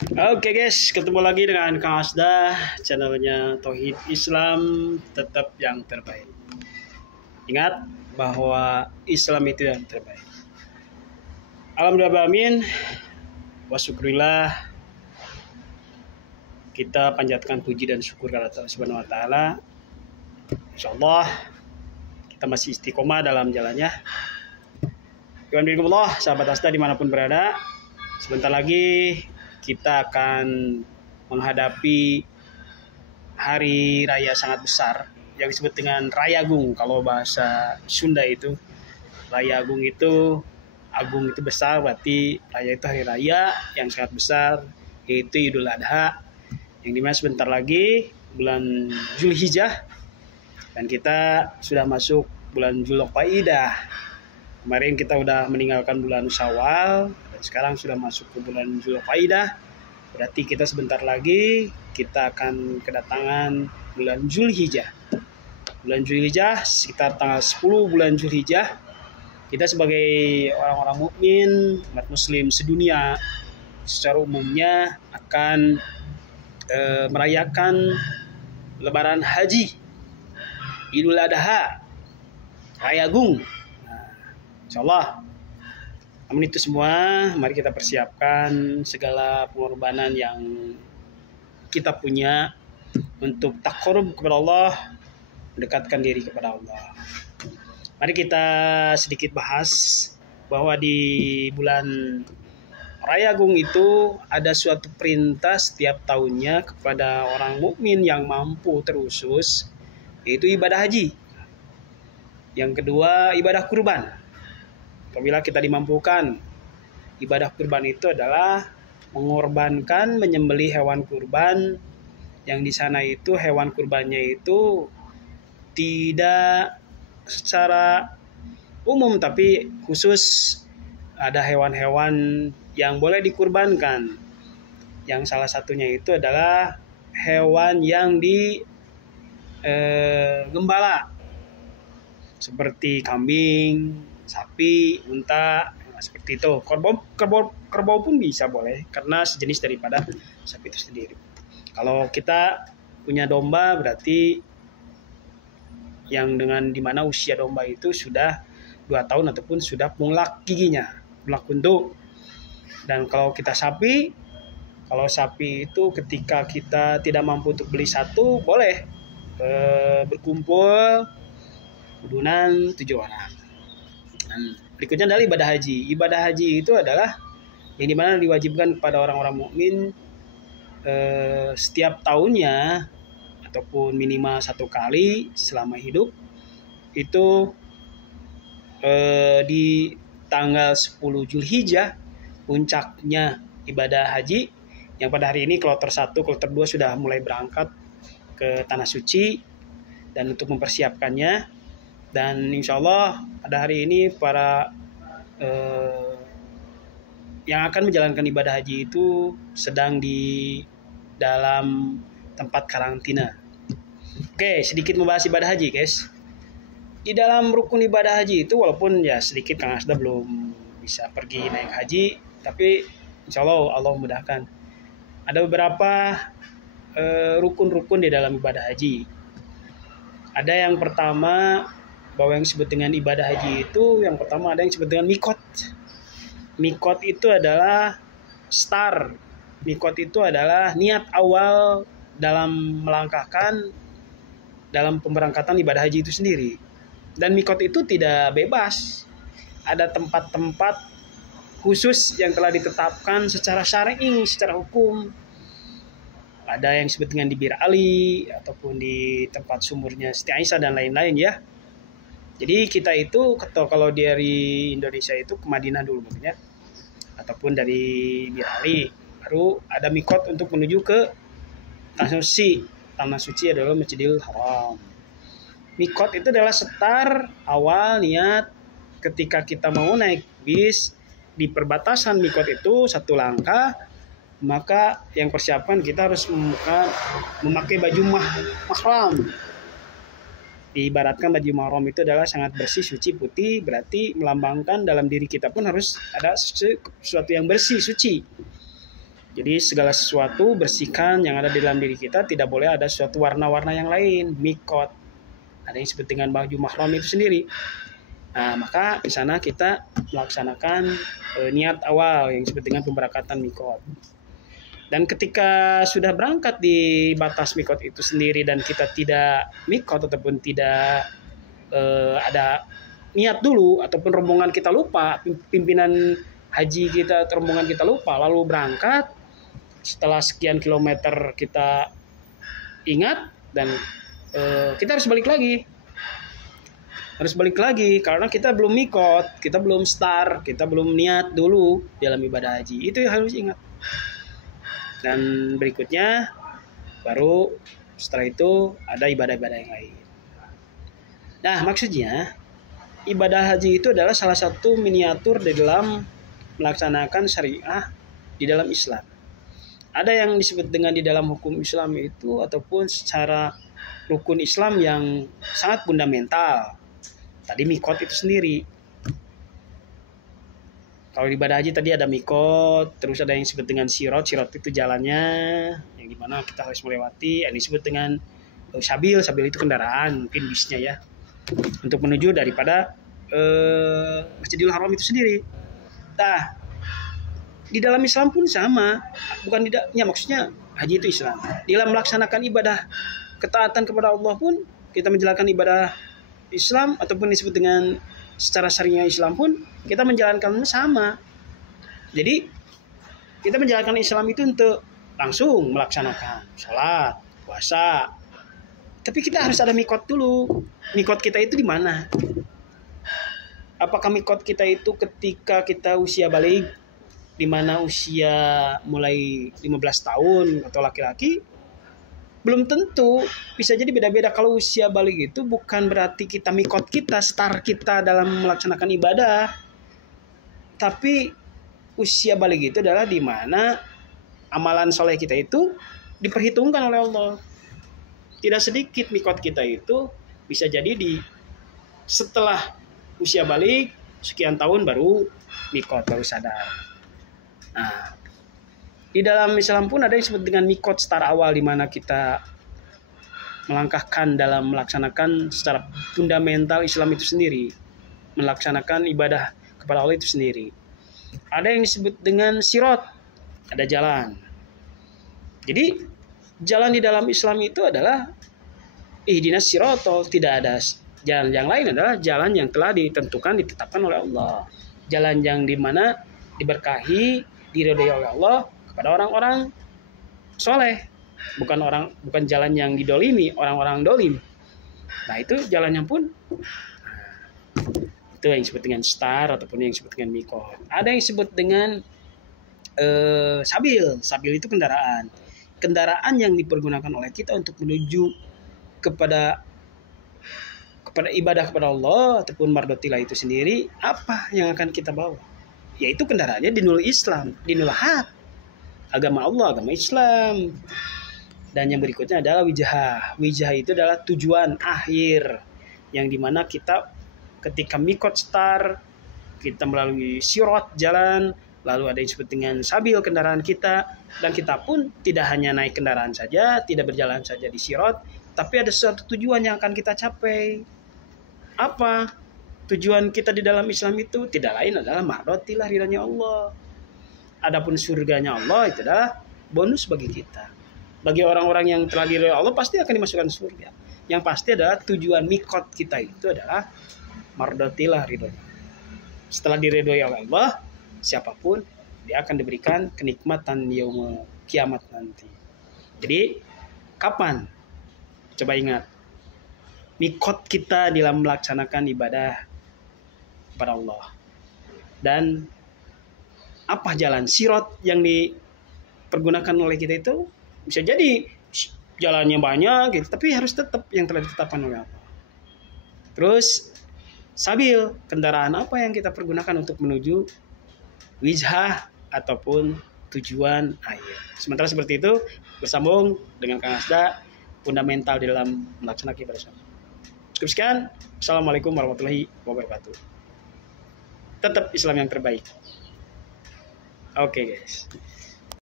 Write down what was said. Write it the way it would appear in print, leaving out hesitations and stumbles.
Oke guys, ketemu lagi dengan Kang Asda, channelnya Tauhid Islam tetap yang terbaik. Ingat bahwa Islam itu yang terbaik. Alhamdulillah, wa syukurillah, kita panjatkan puji dan syukur kepada Allah Subhanahu wa taala. Insyaallah kita masih istiqomah dalam jalannya. Alhamdulillah, sahabat Asda dimanapun berada, sebentar lagi kita akan menghadapi hari raya sangat besar yang disebut dengan Raya Agung. Kalau bahasa Sunda itu Raya Agung itu, Agung itu besar, berarti raya itu hari raya yang sangat besar, yaitu Idul Adha, yang dimana sebentar lagi bulan Zulhijjah, dan kita sudah masuk bulan Dzulqa'dah. Kemarin kita udah meninggalkan bulan Syawal, dan sekarang sudah masuk ke bulan Dzulqa'dah. Berarti kita sebentar lagi kita akan kedatangan bulan Zulhijjah. Bulan Zulhijjah sekitar tanggal 10 bulan Zulhijjah. Kita sebagai orang-orang mukmin, umat muslim sedunia secara umumnya akan merayakan Lebaran Haji, Idul Adha, Raya Agung. Insyaallah. Namun itu semua, mari kita persiapkan segala pengorbanan yang kita punya untuk takarub kepada Allah, mendekatkan diri kepada Allah. Mari kita sedikit bahas bahwa di bulan Raya Agung itu ada suatu perintah setiap tahunnya kepada orang mukmin yang mampu terusus, yaitu ibadah haji. Yang kedua, ibadah kurban. Apabila kita dimampukan, ibadah kurban itu adalah mengorbankan, menyembelih hewan kurban, yang di sana itu hewan kurbannya itu tidak secara umum, tapi khusus ada hewan-hewan yang boleh dikurbankan. Yang salah satunya itu adalah hewan yang digembala, seperti kambing, sapi, unta, seperti itu. Kerbau pun bisa boleh, karena sejenis daripada sapi itu sendiri. Kalau kita punya domba, berarti yang dengan dimana usia domba itu sudah 2 tahun ataupun sudah punglak giginya, punglak untuk. Dan kalau kita sapi, kalau sapi itu ketika kita tidak mampu untuk beli satu, boleh berkumpul kudunan 7 orang. Dan berikutnya adalah ibadah haji. Ibadah haji itu adalah yang dimana diwajibkan kepada orang-orang mukmin setiap tahunnya ataupun minimal 1 kali selama hidup itu di tanggal 10 Zulhijjah puncaknya ibadah haji, yang pada hari ini kloter 1, kloter 2 sudah mulai berangkat ke Tanah Suci dan untuk mempersiapkannya. Dan insya Allah pada hari ini para yang akan menjalankan ibadah haji itu sedang di dalam tempat karantina. Oke, sedikit membahas ibadah haji guys. Di dalam rukun ibadah haji itu, walaupun ya sedikit Kang Asda belum bisa pergi naik haji, tapi insya Allah Allah memudahkan. Ada beberapa rukun-rukun di dalam ibadah haji. Ada yang pertama, bahwa yang disebut dengan ibadah haji itu, yang pertama ada yang disebut dengan mikot. Mikot itu adalah start. Mikot itu adalah niat awal dalam melangkahkan dalam pemberangkatan ibadah haji itu sendiri. Dan mikot itu tidak bebas. Ada tempat-tempat khusus yang telah ditetapkan secara syar'i, secara hukum. Ada yang disebut dengan di Bir Ali ataupun di tempat sumurnya Siti Aisyah dan lain-lain ya. Jadi kita itu kalau dari Indonesia itu ke Madinah dulu mungkin ya, ataupun dari Bir Ali, baru ada mikot untuk menuju ke Tanah Suci. Tanah Suci adalah Masjidil Haram. Mikot itu adalah start awal niat ketika kita mau naik bis. Di perbatasan mikot itu 1 langkah, maka yang persiapan kita harus memakai baju mahram. Diibaratkan baju mahram itu adalah sangat bersih, suci, putih, berarti melambangkan dalam diri kita pun harus ada sesuatu yang bersih, suci. Jadi segala sesuatu bersihkan yang ada di dalam diri kita, tidak boleh ada suatu warna-warna yang lain, mikot. Ada yang disebut dengan baju mahram itu sendiri. Nah, maka di sana kita melaksanakan niat awal yang disebut dengan pemberangkatan mikot. Dan ketika sudah berangkat di batas mikot itu sendiri dan kita tidak mikot ataupun tidak ada niat dulu, ataupun rombongan kita lupa, pimpinan haji kita, rombongan kita lupa, lalu berangkat, setelah sekian kilometer kita ingat dan kita harus balik lagi. Harus balik lagi karena kita belum mikot, kita belum start, kita belum niat dulu dalam ibadah haji. Itu yang harus ingat. Dan berikutnya baru setelah itu ada ibadah-ibadah yang lain. Nah, maksudnya ibadah haji itu adalah salah satu miniatur di dalam melaksanakan syariah di dalam Islam. Ada yang disebut dengan di dalam hukum Islam itu ataupun secara rukun Islam yang sangat fundamental. Tadi mikot itu sendiri. Kalau di ibadah haji tadi ada mikot, terus ada yang disebut dengan sirot. Sirot itu jalannya yang dimana kita harus melewati. Yang disebut dengan sabil. Sabil itu kendaraan, mungkin bisnya ya, untuk menuju daripada Masjidil Haram itu sendiri. Nah, di dalam Islam pun sama, bukan tidak, ya maksudnya haji itu Islam. Di dalam melaksanakan ibadah ketaatan kepada Allah pun kita menjalankan ibadah Islam ataupun disebut dengan secara syariah Islam pun kita menjalankannya sama. Jadi kita menjalankan Islam itu untuk langsung melaksanakan sholat, puasa. Tapi kita harus ada mikot dulu. Mikot kita itu di mana? Apakah mikot kita itu ketika kita usia balik, di mana usia mulai 15 tahun atau laki-laki? Belum tentu, bisa jadi beda-beda. Kalau usia balik itu bukan berarti kita mikot kita, start kita dalam melaksanakan ibadah. Tapi usia balik itu adalah di mana amalan soleh kita itu diperhitungkan oleh Allah. Tidak sedikit mikot kita itu bisa jadi di setelah usia balik sekian tahun baru mikot, baru sadar. Nah, di dalam Islam pun ada yang disebut dengan mikot start awal, di mana kita melangkahkan dalam melaksanakan secara fundamental Islam itu sendiri, melaksanakan ibadah kepada Allah itu sendiri. Ada yang disebut dengan sirot, ada jalan. Jadi jalan di dalam Islam itu adalah ihdinas sirotol, tidak ada jalan yang lain, adalah jalan yang telah ditentukan, ditetapkan oleh Allah. Jalan yang dimana diberkahi, diridhai oleh Allah kepada orang-orang soleh, bukan jalan yang didolimi orang-orang dolim. Nah, itu jalannya pun itu yang disebut dengan star ataupun yang disebut dengan mikot. Ada yang disebut dengan sabil. Sabil itu kendaraan yang dipergunakan oleh kita untuk menuju kepada ibadah kepada Allah ataupun mardotilah itu sendiri. Apa yang akan kita bawa? Yaitu kendaraannya dinul Islam, dinul hak, agama Allah, agama Islam. Dan yang berikutnya adalah wijah. Wijah itu adalah tujuan akhir, yang dimana kita ketika mikot start, kita melalui sirot jalan, lalu ada yang disebut dengan sabil kendaraan kita, dan kita pun tidak hanya naik kendaraan saja, tidak berjalan saja di sirot, tapi ada suatu tujuan yang akan kita capai. Apa tujuan kita di dalam Islam itu? Tidak lain adalah ma'rotilah, ridhonya Allah. Adapun surganya Allah itu adalah bonus bagi kita. Bagi orang-orang yang telah diridhoi Allah pasti akan dimasukkan surga. Yang pasti adalah tujuan mikot kita itu adalah mardotilah, ridhonya. Setelah diridhoi oleh Allah, siapapun dia akan diberikan kenikmatan yaumul kiamat nanti. Jadi kapan? Coba ingat, mikot kita dalam melaksanakan ibadah kepada Allah. Dan apa jalan sirot yang dipergunakan oleh kita itu? Bisa jadi jalannya banyak gitu, tapi harus tetap yang telah ditetapkan oleh Allah. Terus sabil, kendaraan apa yang kita pergunakan untuk menuju wijhah ataupun tujuan akhir. Sementara seperti itu, bersambung dengan Kang Asda, fundamental di dalam melaksanakan ibadah. Cukup sekian. Assalamualaikum warahmatullahi wabarakatuh. Tetap Islam yang terbaik. Oke, guys.